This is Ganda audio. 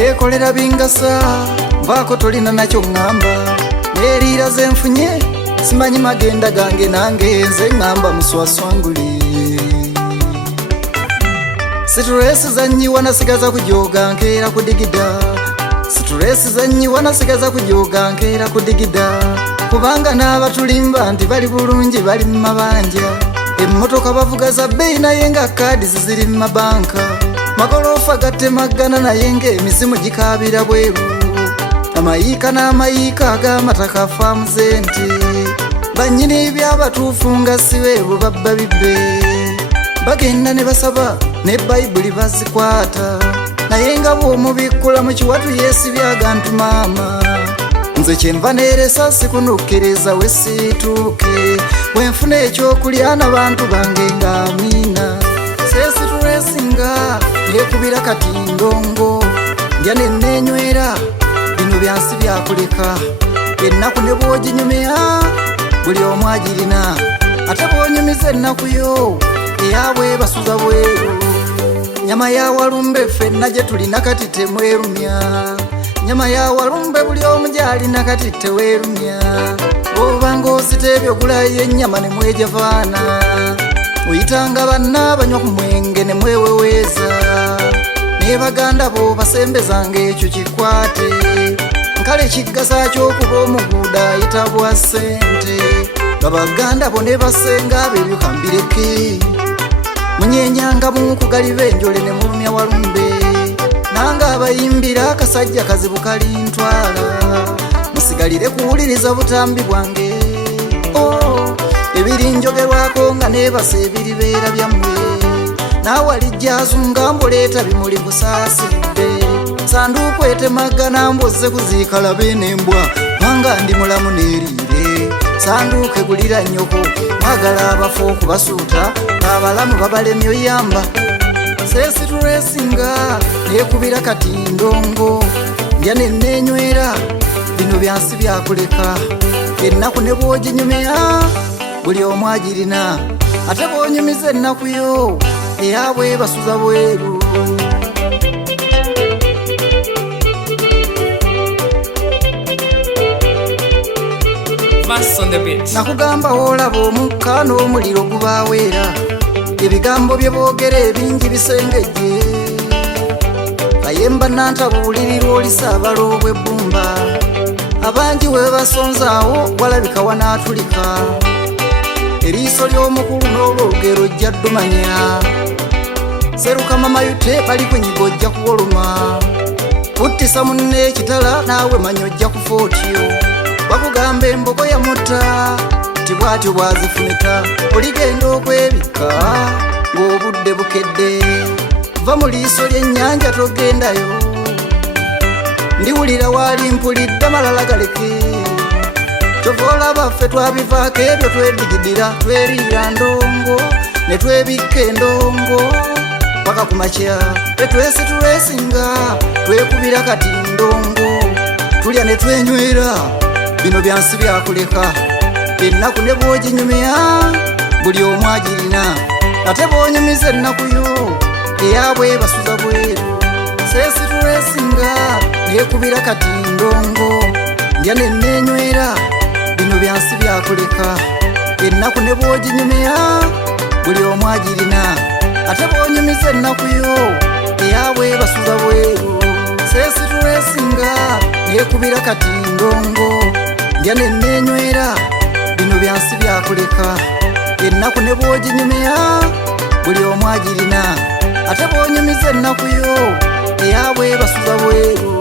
nekolera bingasa vaako tolina nakyo ŋŋamba neeriira ze nfunye simanyi magenda gange nange nze ŋŋamba Muswaswangule situresi zanyiwa nasigaza kujoga nkeera kudigida situresi zanyiwa nasigaza kujoga nkeera kudigida kubanga n'abatulimba nti bali bulungi bali mu mabanja emmotoka bavuga za bbeeyi naye nga kaadi ziri mu mabanka magoloofa gatemagana naye ng'emizimu gikaabira bweru amayiika n'amayiika ag'amataka faamu zente bannyini by'abatuufu nga si beeru babba bibbe bagenda ne basaba ne bayibuli bazikwata naye nga bw'omubikkula mu kiwatu yeesibyaga ntumaama nze kyenva neeresa sikunukkiriza we siituuke bwenfuna ekyokulya n'abantu bange nga amiina seesitulesinga neekubira kati ndongo ndya ne neenywera bino byansi byakuleka ennaku ne bw'oginyumya buli omu agirina ate bw'onyumiza ennaku yo eyabwe basuza bweru nyama ya Walumbe ffenna gye tulina kati temwerumya nyama ya Walumbe buli omu gy'alina kati teweerumya bw'obanga ositeebyo gulayo ennyama ne mwejavaana oyitanga banna banywa ku mwenge ne mweweweeza ne baganda bo basembezanga ekyo kikwate nkale kiggasa ky'okuba omuguuda ayitabwa ssente babaganda bo ne basenga beebyo kambireke munyenyanga munkugaliba enjole ne mulumya Walumbe nanga abayimbira akasajja kazibu kalintwala musigalire kuwuliriza butambi bwange ebiri njogerwako nga neebasa ebiribeera byammwe nawalijjazunga mbuleeta bimuli busaasidde sanduuku etemagana mbozze kuziikalabe n'embwa wanga ndi mulamu neeriire sanduuku egulira nnyoko mwagala abafu okubasuuta abalamu babalemye oyamba seesitulesinga neekubira kati ndongo ndya ne neenywera bino byansi byakuleka ennaku ne bw'oginyumya buli omu agirina ate bw'onyumiza ennaku yo eyabwe basuza bweru nakugamba olaba omukka n'omuliro gubaaweera ebigambo bye boogera ebingi bisengejje kayemba nantabuulirirwa olisaabala obw'ebbumba abangi we basonzaawo walabika wanaatulika eriiso ly'omukulu n'olwolugero ojja ddumanya seruka mamayute bali kunyiga ojja kuwoluma kuttisa munne ekitala naawe manya ojja kufa otyo bakugamba embogo yamutta ti bwatyo bwazifumita oligenda okwebikka ng'obudde bukedde va mu liiso ly'ennyanja togendayo ndiwulira waali mpulidde amalala galeke kyova olaba ffe twabivaako ebyo twedigidira tweriira ndongo ne twebikka endongo paka ku makya tetwesitulesinga twekubira kati ndongo tulya ne twenywera bino byansi byakuleka ennaku ne bw'oginyumya buli omu agirina ate bw'onyumiza ennaku yo eyabwe basuza bweru seesitulesinga neekubira kati ndongo ndya ne neenywera bino byansi byakuleka ennaku ne bw'oginyumya buli omu agirina ate bw'onyumiza ennaku yo eyabwe basuza bweru seesitulesinga neekubira kati ndongo ndya ne neenywera bino byansi byakuleka ennaku ne bw'oginyumya buli omu agirina ate bw'onyumiza ennaku yo eyabwe basuza bweru